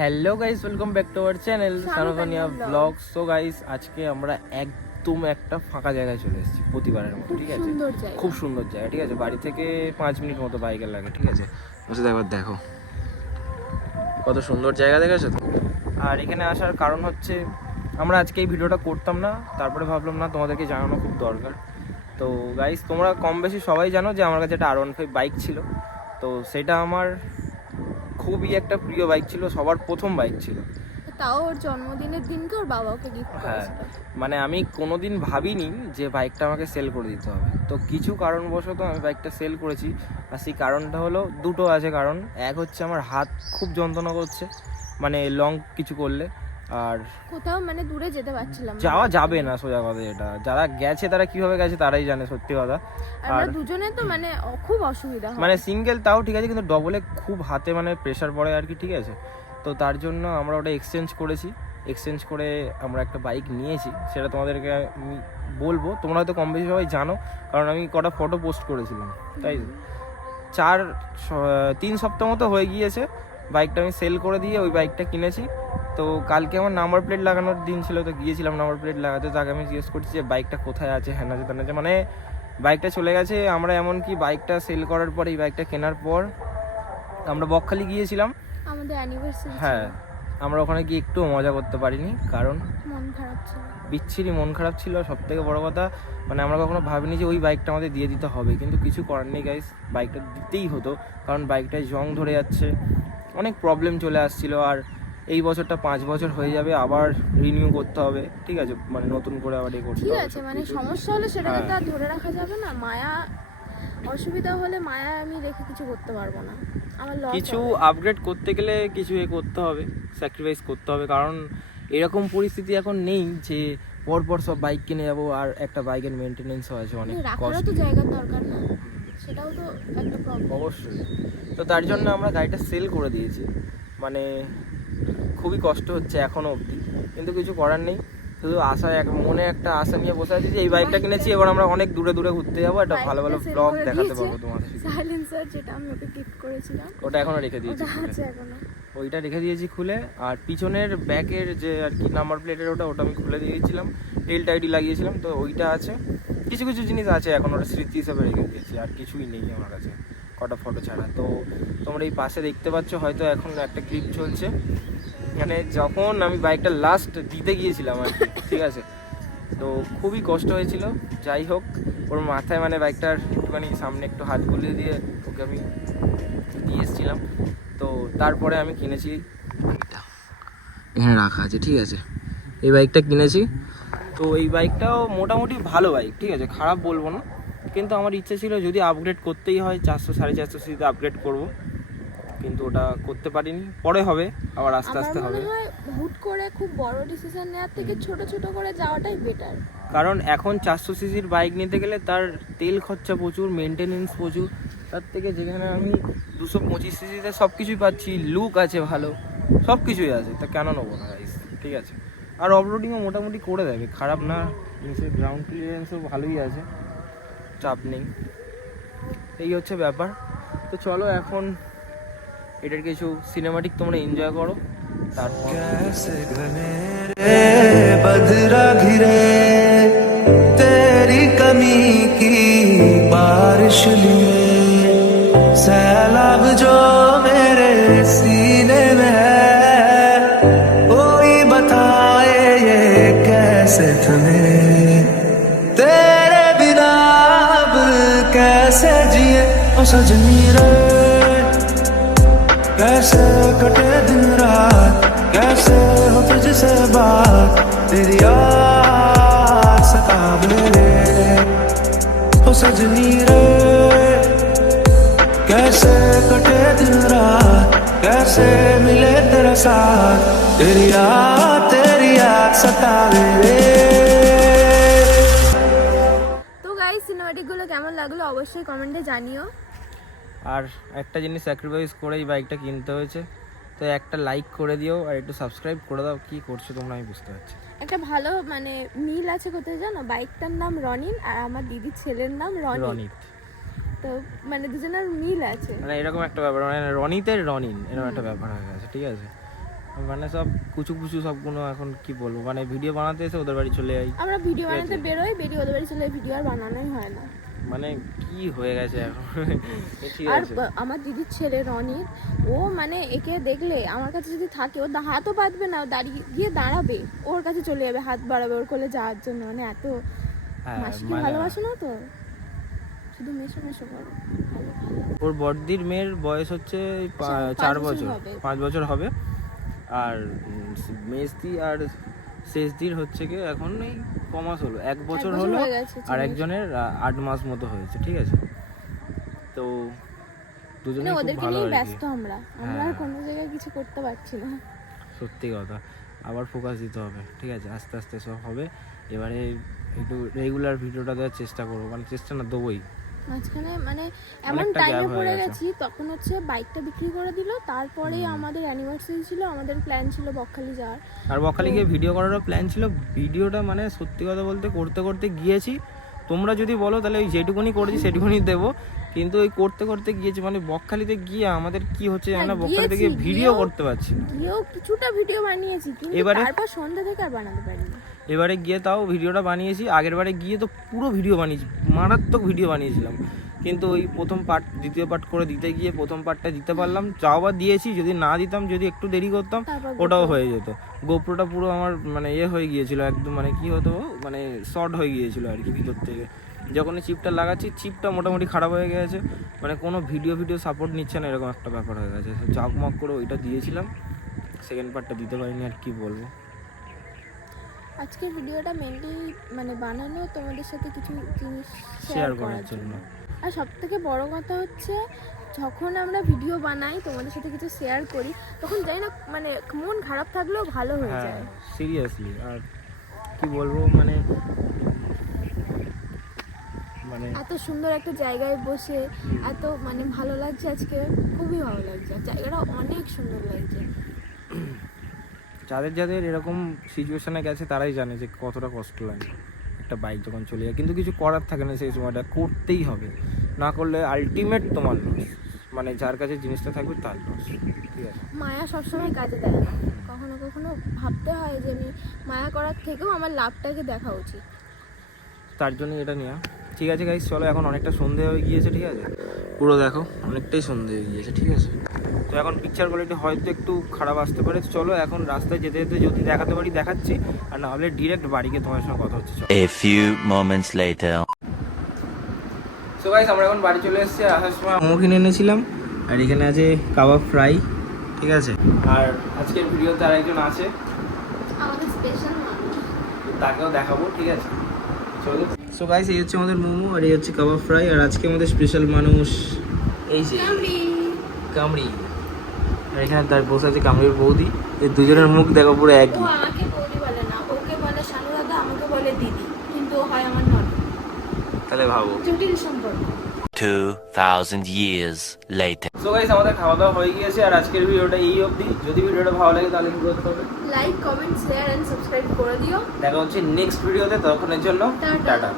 Hello guys, welcome back to our channel সানভানিয়া blogs. So guys, আজকে আমরা একদম একটা ফাঁকা জায়গায় চলে এসেছি প্রতিবারের মতো। ঠিক আছে, খুব সুন্দর জায়গা। ঠিক আছে, বাড়ি থেকে 5 মিনিট মতো বাইকে লাগে। ঠিক আছে, বসে একবার দেখো কত সুন্দর জায়গা, দেখেছো তো? আর এখানে আসার কারণ হচ্ছে আমরা আজকে এই ভিডিওটা করতাম না, তারপরে ভাবলাম না তোমাদেরকে জানানো খুব দরকার। তো গাইস, তোমরা কম বেশি সবাই জানো যে আমার কাছে একটা R15 বাইক ছিল। তো সেটা আমার খুবই একটা প্রিয় বাইক ছিল, সবার প্রথম বাইক ছিল। তাও ওর জন্মদিনের দিনকে ওর বাবা ওকে গিফট করেছিল। মানে আমি কোনোদিন ভাবিনি যে বাইকটা আমাকে সেল করে দিতে হবে। তো কিছু কারণবশত আমি বাইকটা সেল করেছি। আর সেই কারণটা হলো দুটো আছে কারণ। এক হচ্ছে আমার হাত খুব যন্ত্রণা করছে, মানে লং কিছু করলে। আর কোথাও মানে দূরে যেতে পারছিলাম যাওয়া যাবে না, সোজা কথা। এটা যারা গেছে তারা কিভাবে গেছে তারাই জানে, সত্যি কথা। আর দুজনে তো মানে খুব অসুবিধা হয়। মানে সিঙ্গেল তাও ঠিক আছে, কিন্তু ডবলে খুব হাতে মানে প্রেশার পড়ে আর কি। ঠিক আছে, তো তার জন্য আমরা ওটা এক্সচেঞ্জ করেছি। এক্সচেঞ্জ করে আমরা একটা বাইক নিয়েছি, সেটা তোমাদেরকে আমি বলবো। তোমরা হয়তো কম বেশি সবাই জানো, কারণ আমি কটা ফটো পোস্ট করেছিলাম। তাই 3 সপ্তাহ মতো হয়ে গিয়েছে বাইকটা আমি সেল করে দিয়ে ওই বাইকটা কিনেছি। তো কালকে আমার নাম্বার প্লেট লাগানোর দিন ছিল, তো গিয়েছিলাম নাম্বার প্লেট লাগাতে। তাকে আমি জিজ্ঞেস করছি যে বাইকটা কোথায় আছে, হ্যাঁ না যে মানে বাইকটা চলে গেছে। আমরা এমনকি বাইকটা সেল করার পর, এই বাইকটা কেনার পর আমরা বকখালি গিয়েছিলাম আমাদের অ্যানিভার্সারি। হ্যাঁ, আমরা ওখানে গিয়ে একটু মজা করতে পারিনি, কারণ মন খারাপ ছিল, বিচ্ছিরি মন খারাপ ছিল। সব থেকে বড় কথা, মানে আমরা কখনো ভাবিনি যে ওই বাইকটা আমাদের দিয়ে দিতে হবে, কিন্তু কিছু করার নেই গাইস, বাইকটা দিতেই হতো। কারণ বাইকটায় জং ধরে যাচ্ছে, অনেক প্রবলেম চলে আসছিল। আর এই বছরটা 5 বছর হয়ে যাবে, আবার রিনিউ করতে হবে। ঠিক আছে, মানে নতুন করে আবার করতে হবে। ঠিক আছে, মানে সমস্যা হলে সেটাকে তো আর ধরে রাখা যাবে না। মায়া অসুবিধা হলে মায়া আমি রেখে কিছু করতে পারবো না, আমার লস। কিছু আপগ্রেড করতে গেলে কিছু করতে হবে, স্যাক্রিফাইস করতে হবে। কারণ এরকম পরিস্থিতি এখন নেই যে পরপর সব বাইক কিনে যাবো, আর একটা বাইকের মেনটেনেন্সও আছে অনেক রাখারও তো জায়গার দরকার না, সেটাও তো একটা প্রবলেম। অবশ্যই। তো তার জন্য আমরা গাড়িটা সেল করে দিয়েছি। মানে খুবই কষ্ট হচ্ছে এখনো অবধি, কিন্তু কিছু করার নেই। শুধু মনে একটা আশা নিয়ে বসে আছি যে এই বাইকটা কিনেছি, এবার আমরা অনেক দূরে দূরে ঘুরতে যাবো, একটা ভালো ভালো ব্লগ দেখাতে পারবো তোমাদের। সাইলেন্সার যেটা আমি ওকে গিফট করেছিলাম, ওটা এখনো রেখে দিয়েছি, ওইটা রেখে দিয়েছি খুলে। আর পিছনের ব্যাকের যে আর কি নাম্বার প্লেটের ওটা আমি খুলে দিয়েছিলাম, টেল টাইডি লাগিয়েছিলাম, তো ওইটা আছে। কিছু কিছু জিনিস আছে এখন, ওটা স্মৃতি হিসাবে রেখে দিয়েছি। আর কিছুই নেই আমার কাছে, কটা ফটো ছাড়া। তো তোমরা এই পাশে দেখতে পাচ্ছ, হয়তো এখন একটা ক্লিপ চলছে, মানে যখন আমি বাইকটা লাস্ট দিতে গিয়েছিলাম আর কি। ঠিক আছে, তো খুবই কষ্ট হয়েছিল। যাই হোক, ওর মাথায় মানে বাইকটার একটুখানি সামনে একটু হাত গুলিয়ে দিয়ে ওকে আমি দিয়ে এসেছিলাম। তো তারপরে আমি কিনেছি, এখানে রাখা আছে। ঠিক আছে, এই বাইকটা কিনেছি। তো এই বাইকটাও মোটামুটি ভালো বাইক, ঠিক আছে, খারাপ বলবো না। কিন্তু আমার ইচ্ছে ছিল যদি আপগ্রেড করতেই হয় 400-450 সিসিতে আপগ্রেড করব, কিন্তু ওটা করতে পারিনি। পরে হবে, আবার আস্তে আস্তে হবে। আমার মনে হয় হুট করে খুব বড় ডিসিশন নেওয়ার থেকে ছোট ছোট করে যাওয়াটাই বেটার। কারণ এখন 400 সিসির বাইক নিতে গেলে তার তেল খরচা প্রচুর, মেনটেনেন্স প্রচুর। তার থেকে যেখানে আমি 225 সিসিতে সব কিছুই পাচ্ছি, লুক আছে ভালো, সব কিছুই আছে, তা কেন নেবো না গাইস? ঠিক আছে, আর অফরোডিংও মোটামুটি করে দেবে, খারাপ না। নিচে গ্রাউন্ড ক্লিয়ারেন্সও ভালোই আছে, চাপ নেই। এই হচ্ছে ব্যাপার। তো চলো এখন এটার কিছু সিনেমাটিক তোমরা এনজয় করো, তারপর बदरा घिरे तेरी कमी की बारिश लिए सैलाब जो मेरे सीने में है कोई बताए ये कैसे थमे तेरे बिना अब कैसे जिए ओ सजनी रे कैसे कटे दिन रात कैसे हो तुझसे बात तेरी याद सतावे हो सजनी रे कैसे कटे दिन रात कैसे मिले तेरा साथ तेरी याद सतावे। তো গাইস, সিনেমাটিক গুলো কেমন লাগলো অবশ্যই কমেন্টে জানিও। আর একটা জিনিস স্যাক্রিফাইস করে এই বাইকটা কিনতে হয়েছে, তো একটা লাইক করে দিও আর একটু সাবস্ক্রাইব করে দাও। কি করছো তোমরা আমি বুঝতে পারছি। একটা ভালো মানে মিল আছে কোথায় জানো, বাইকটার নাম রনিন আর আমার দিদির ছেলের নাম রনিত। তো মানে দুজনের মিল আছে, মানে এরকম একটা ব্যাপার, মানে রনিতের রনিন এরকম একটা ব্যাপার হয়ে গেছে। ঠিক আছে, মানে সব কুচু কুচু সবগুলো এখন কি বলবো, মানে ভিডিও বানাতে এসে ওদের বাড়ি চলে যাই। আমরা ভিডিও ঠিক আছে। বানাতে বেরোই, বেরিয়ে ওদের বাড়ি চলে ভিডিও আর বানানোই হয় না। মানে কি হয়ে গেছে এখন। ঠিক আর আছে। আমার দিদির ছেলে রনির, ও মানে একে দেখলে আমার কাছে যদি থাকে ও হাতও পাতবে না, ও দাঁড়িয়ে গিয়ে দাঁড়াবে, ওর কাছে চলে যাবে, হাত বাড়াবে ওর কোলে যাওয়ার জন্য। মানে এত হ্যাঁ, মাসিকে মানে ভালোবাসো না তো, শুধু মেশো মেশো করো। ভালো ভালো। ওর বড়দির মেয়ের বয়স হচ্ছে পাঁচ 4 বছর বছর, হবে। 5 বছর হবে। আর মেজদি আর শেষদির হচ্ছে কি এখন এই কমাস হলো, 1 বছর এক বছর হলো। হয়ে গেছে, আর ঠিক একজনের 8 মাস মতো হয়েছে, ঠিক আছে। তো দুজনে মানে খুব ওদেরকে ভালো নিয়ে আর কি। ব্যস্ত আমরা আর হ্যাঁ। কোনো জায়গায় কিছু করতে পারছি না। সত্যি কথা, আবার ফোকাস দিতে হবে, ঠিক আছে। আস্তে আস্তে সব হবে। এবারে একটু রেগুলার ভিডিওটা দেওয়ার চেষ্টা করবো, মানে চেষ্টা না দেবোই। মাঝখানে মানে এমন অনেকটা টাইমে gap হয়ে পড়ে গেছে। গেছি, তখন হচ্ছে বাইকটা বিক্রি করে দিল, তারপরেই আমাদের অ্যানিভার্সারি ছিল, আমাদের প্ল্যান ছিল বকখালি যাওয়ার। আর বকখালি গিয়ে ভিডিও করারও প্ল্যান ছিল। ভিডিওটা মানে সত্যি কথা বলতে করতে করতে গিয়েছি, তোমরা যদি বলো তাহলে ওই যেটুকুনি করেছি সেটুকুনি দেবো, কিন্তু ওই করতে করতে গিয়েছি মানে বকখালিতে গিয়ে আমাদের কি হচ্ছে জানো না, হ্যাঁ, বকখালিতে গিয়ে গিয়েছি, ভিডিও গিয়েও- করতে পারছি না। গিয়েও কিছুটা ভিডিও বানিয়েছি, কিন্তু এবারে- তারপর সন্ধ্যা থেকে আর বানাতে পারিনি। এবারে গিয়ে তাও ভিডিওটা বানিয়েছি, আগের বারে গিয়ে তো পুরো ভিডিও বানিয়েছি, মারাত্মক ভিডিও বানিয়েছিলাম। কিন্তু ওই প্রথম পার্ট দ্বিতীয় পার্ট করে দিতে গিয়ে প্রথম পার্টটা দিতে পারলাম, যাও বা দিয়েছি, যদি না দিতাম, যদি একটু দেরি করতাম তারপর ওটাও হয়ে যেত। গোপ্রোটা পুরো আমার মানে হয়ে গিয়েছিল একদম, মানে কি হতো মানে শর্ট হয়ে গিয়েছিল আর কি ভিতর থেকে। যখন চিপটা লাগাচ্ছি, চিপটা মোটামুটি খারাপ হয়ে গেছে, মানে কোনো ভিডিও সাপোর্ট নিচ্ছে না, এরকম একটা ব্যাপার হয়ে গেছে। জাকমক করে ওইটা দিয়েছিলাম, সেকেন্ড পার্টটা দিতে পারিনি, আর কি বলবো। আজকের ভিডিওটা মেনলি মানে বানানো তোমাদের সাথে কিছু জিনিস শেয়ার শেয়ার করার জন্য। আর সব থেকে বড় কথা হচ্ছে, যখন আমরা ভিডিও বানাই তোমাদের সাথে কিছু শেয়ার করি, তখন জানি না মানে মন খারাপ থাকলেও ভালো হয়ে হ্যাঁ যায়। সিরিয়াসলি, আর কি বলবো মানে মানে এত সুন্দর একটা জায়গায় বসে এত মানে ভালো লাগছে আজকে, খুবই ভালো লাগছে, আর জায়গাটা অনেক সুন্দর লাগছে। যাদের যাদের এরকম সিচুয়েশনে গেছে তারাই জানে যে কতটা কষ্ট লাগে একটা বাইক যখন চলে যায়, কিন্তু কিছু করার থাকে না, সেই সময়টা করতেই হবে, না করলে আলটিমেট তোমার লস, মানে যার কাছে জিনিসটা থাকবে তার লস, ঠিক আছে। মায়া সবসময় কাজে দেয় না, কখনো কখনো ভাবতে হয় যে আমি মায়া করার থেকেও আমার লাভটাকে দেখা উচিত। তার জন্যই এটা নেওয়া। ঠিক আছে গাইস, চলো, এখন অনেকটা সন্ধে হয়ে গিয়েছে, ঠিক আছে, পুরো দেখো অনেকটাই সন্ধে হয়ে গিয়েছে, ঠিক আছে। তো এখন পিকচার কোয়ালিটি হয়তো একটু খারাপ আসতে পারে, চলো এখন রাস্তায় যেতে যেতে যদি দেখাতে পারি দেখাচ্ছি, আর না হলে ডিরেক্ট বাড়ি গিয়ে তোমার সঙ্গে কথা হচ্ছে। A few moments later. So guys, আমরা এখন বাড়ি চলে এসেছি। আসার সময় মোমো কিনে এনেছিলাম, আর এখানে আছে কাবাব ফ্রাই, ঠিক আছে। আর আজকের ভিডিওতে আরেকজন আছে, আমাদের স্পেশাল মানুষ, তাকেও দেখাবো, ঠিক আছে, চলো। সো গাইস, এই হচ্ছে আমাদের মোমো, আর এই হচ্ছে কাবাব ফ্রাই, আর আজকে আমাদের স্পেশাল মানুষ এই যে কামড়ি। আর এখানে তার বসে আছে কামড়ির বৌদি, এই দুজনের মুখ দেখো পুরো ও একই। আমাকে বৌদি বলে না, ওকে বলে শানু দাদা, আমাকে বলে দিদি, কিন্তু ও হয় আমার ননদ। তাহলে ভাবো, জটিল সম্পর্ক। 2000 years later. সো গাইস, আমাদের খাওয়া দাওয়া হয়ে গিয়েছে, আর আজকের ভিডিওটা এই অবধি। যদি ভিডিওটা ভালো লাগে তাহলে কি করতে হবে? Like, comment, share and subscribe করে দিও। দেখা হচ্ছে নেক্সট ভিডিওতে, ততক্ষণের জন্য টাটা। টাটা।